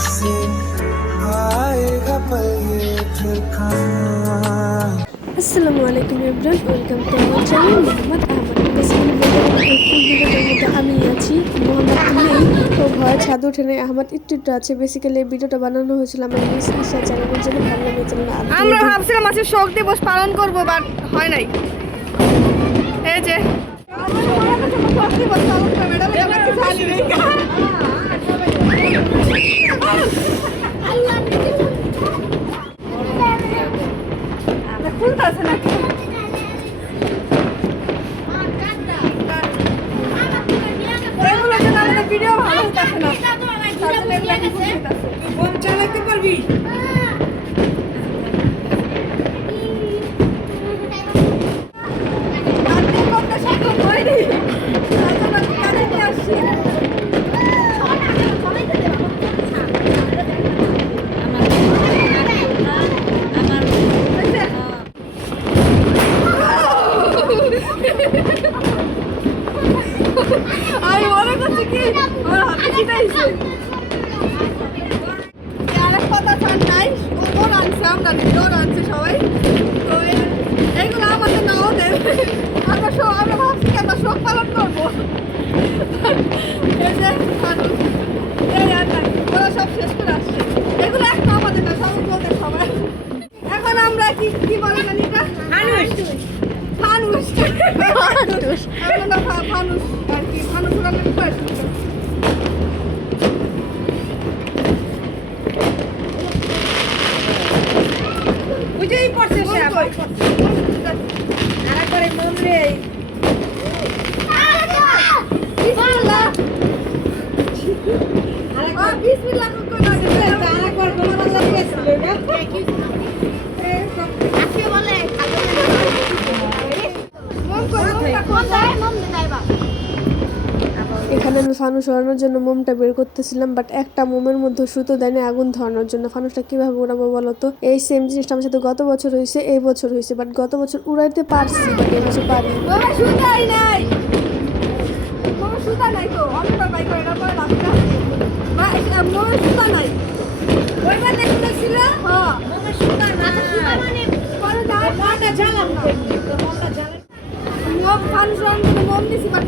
से आएगा पल ये फिर कहाँ আসসালামু আলাইকুম everyone welcome to our channel Mohammad Ahmed basically ভিডিওটার আমি আছি মোহাম্মদ নেই তো ঘরে ছাদ উঠে নেই আহমদ একটু একটু আছে বেসিক্যালি এই ভিডিওটা বানানো হয়েছিল আমার মিস ঈশা চ্যানেলের জন্য ভাবলাম এই চ্যানেল আমরা ভাবছিলাম আজকে শোক দিবস পালন করব বাট হয় নাই এই যে শোক দিবস পালন করবে, জানি নাকি? ভিডিও ভালো হইতাছে না। তার জন্য এগুলো এখন খুলতেছে। আজকে করতে সক্ষম হয়নি। তার জন্য আমি কাজে নিয়ে আসছি। আমি মনে করছি কি আমার হাতে ছিটাইছে। আরেক কথা ছাড় নাই ওর আনছে আমরা নিজেও রাখছি সবাই। তো এই- এইগুলো আমাদের না ওদের। আমরা সব আমরা ভাবছি আমরা শোক পালন করব। এই ওরা সব শেষ করে আসছে এগুলো একটা আমাদের না সব ওদের সবাই এখন আমরা কি কি বলে জানি এটা ফানুস ফানুস আমরা না ফা- ফানুস আর কি ফানুস উড়ানোর প্রিপারেশন করছি বুঝেই পড়ছে সে আরেকবারে মন রে। আরেকবার মন লাগিয়েছিল না আমি ফানুস ওড়ানোর জন্য মোমটা বের করতেছিলাম বাট একটা মোমের মধ্যে সুতো দেয়নি আগুন ধরানোর জন্য। ফানুসটা কীভাবে উড়াবো বলো তো? এই সেম জিনিসটা আমার সাথে গত বছর হয়েছে এই বছর হয়েছে বাট গত বছর উড়াইতে পারছি বাট এই বছর পারি ওইবার দেখতে ছিল মনে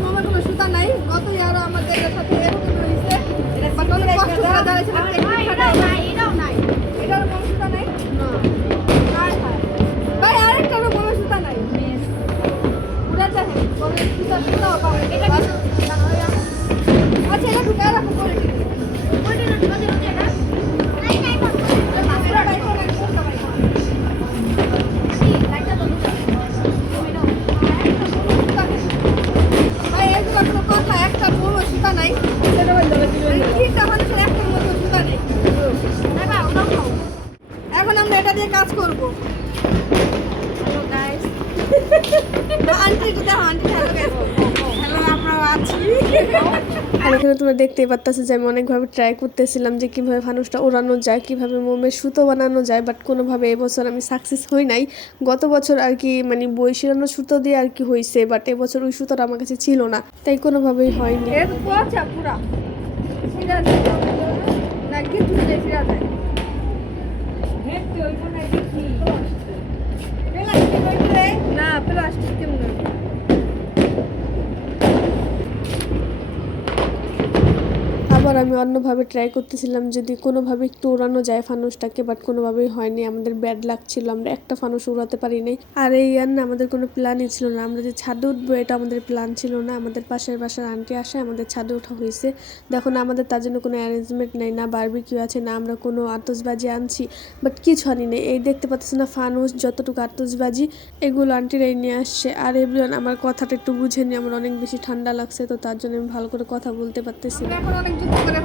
দিয়ে কাজ করব। আন্টি একটু দেখো আন্টি হ্যালো গাইস হ্যালো আমরা আছি? আর এখানে তোমরা দেখতেই পারতেছো যে আমি অনেকভাবে ট্রাই করতেছিলাম যে কীভাবে ফানুসটা ওড়ানো যায় কীভাবে মোমের সুতো বানানো যায় বাট কোনোভাবে এবছর আমি সাকসেস হই নাই। গত বছর আর কি মানে বই শিরানো সুতো দিয়ে আর কি হয়েছে বাট এবছর ওই সুতোটা আমার কাছে ছিল না তাই কোনোভাবেই হয়নি। পুরা। যায় না কিছু নেই সিরা যায় দেখতে ওই কোনে দেখি প্লাস্টিক ওইটারে না প্লাস্টিক কেমন আবার আমি অন্যভাবে ট্রাই করতেছিলাম যদি কোনোভাবে একটু ওড়ানো যায় ফানুসটাকে বাট কোনোভাবেই হয়নি। আমাদের ব্যাড লাগ ছিল, আমরা একটা ফানুস উড়াতে পারি নাই। আর এই আর না, আমাদের কোনো প্ল্যানই ছিল না। আমরা যে ছাদে উঠবো, এটা আমাদের প্ল্যান ছিল না। আমাদের পাশের বাসার আন্টি আসে, আমাদের ছাদে ওঠা হয়েছে। দেখো না, আমাদের তার জন্য কোনো অ্যারেঞ্জমেন্ট নেই, না বারবিকিউ আছে, না আমরা কোনো আতসবাজি আনছি বাট কিছু আনি নেই। এই দেখতে পাচ্ছ না, ফানুস যতটুকু আতসবাজি এগুলো আন্টিরাই নিয়ে আসছে। আর এভরিওয়ান, আমার কথাটা একটু বুঝে নি আমার অনেক বেশি ঠান্ডা লাগছে, তো তার জন্য আমি ভালো করে কথা বলতে পারতেছি না। এখন অনেক করে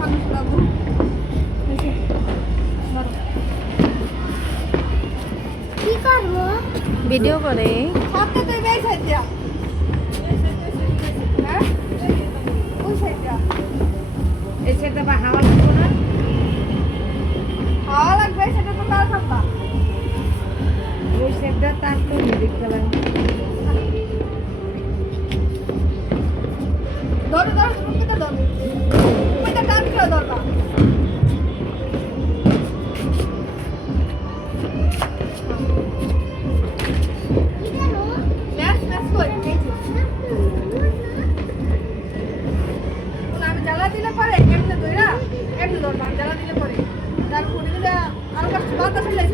কি করব? ভিডিও করে। এসে তুই বেশ হ্যাঁ? ওই সাইডটা। এই সেটা বা হাওয়া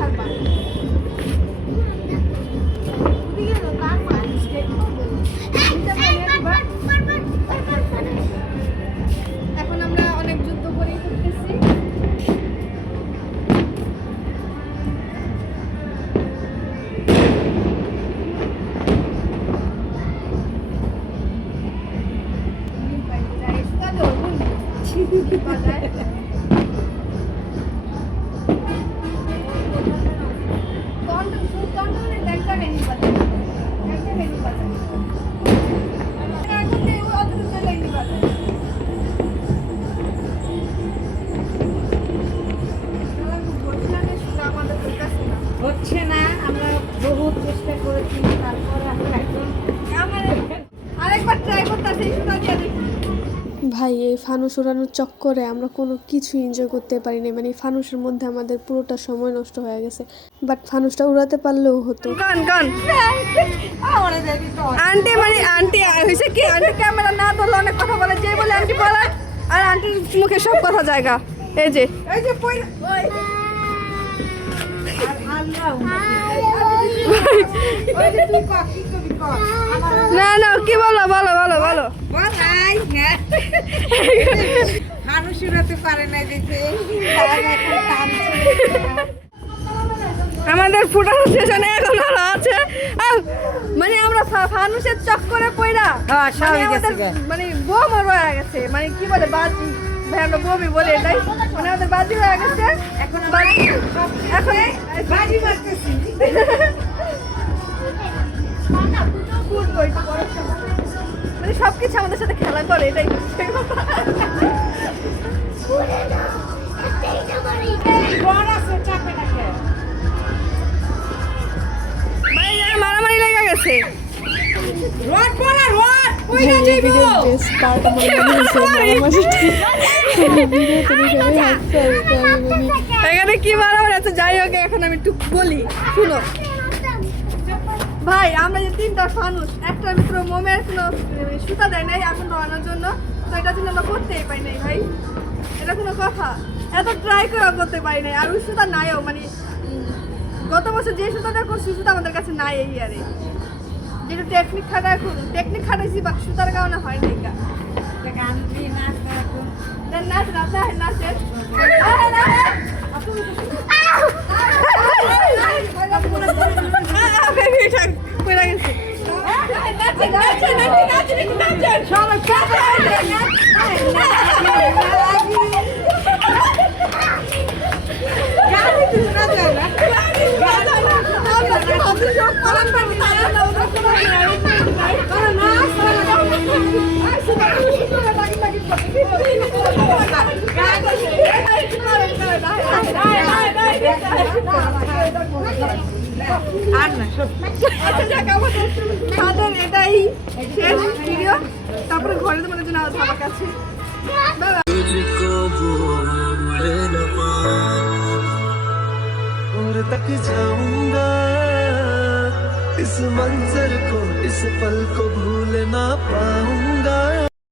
বাতাস ভাই এই ফানুস উড়ানোর চক্করে আমরা কোনো কিছু এনজয় করতে পারি না মানে ফানুসের মধ্যে আমাদের পুরোটা সময় নষ্ট হয়ে গেছে। বাট ফানুসটা উড়াতে পারলেও হতো। গান গান। আন্টি মানে আন্টি হয়েছে কি? আন্টি ক্যামেরা না ধরলে অনেক কথা বলে। যে বলে আন্টি বলে আর আন্টির মুখে সব কথা জায়গা। এই যে। এই যে না না কি বলো বলো বলাই হ্যাঁ মানুষ উড়াতে পারে না আমাদের ফুটানো সেশনে এখন আরও আছে। মানে আমরা ফানুসের চক্করে পইরা হ্যাঁ, মানে গা। মানে বোম রয়ে গেছে। মানে কি বলে বাজি আমরা বোমই বলে এটাই। মানে আমাদের বাজি হয়ে গেছে। এখন বাজি এখন বাজি মারতেছি। মানে সবকিছু আমাদের সাথে খেলা করে এটাই। বেস্ট পার্ট আমার মনে হয়েছে মানে এখানে কি মারামারি আছে? যাই হোক এখন আমি একটু বলি। শুনো। ভাই আমরা যে তিনটা ফানুস একটার ভিতরে মোমের কোনো সুতা দেয় নাই আগুন ধরানোর জন্য। তো এটা জন্য আমরা করতেই পাই নাই ভাই। এটা কোনো কথা। এত ট্রাই করে করতে পারি নাই। আর ওই সুতা নাইও মানে গত বছর যে সুতাটা করছি সুতা আমাদের কাছে নাই এই ইয়ারে যেটা টেকনিক খাটা টেকনিক খাটাইছি বা সুতার কারণে হয় নাই গান নাচ নাচ নাচ নাচের আর না সব আচ্ছা যাক আমাদের তাদের এটাই শেষ ভিডিও তারপরে ঘরে তোমাদের জন্য আবার আমার কাছে বাবা तुझको भूल न पाऊं और तक जाऊंगा इस मंजर को इस पल को भूल न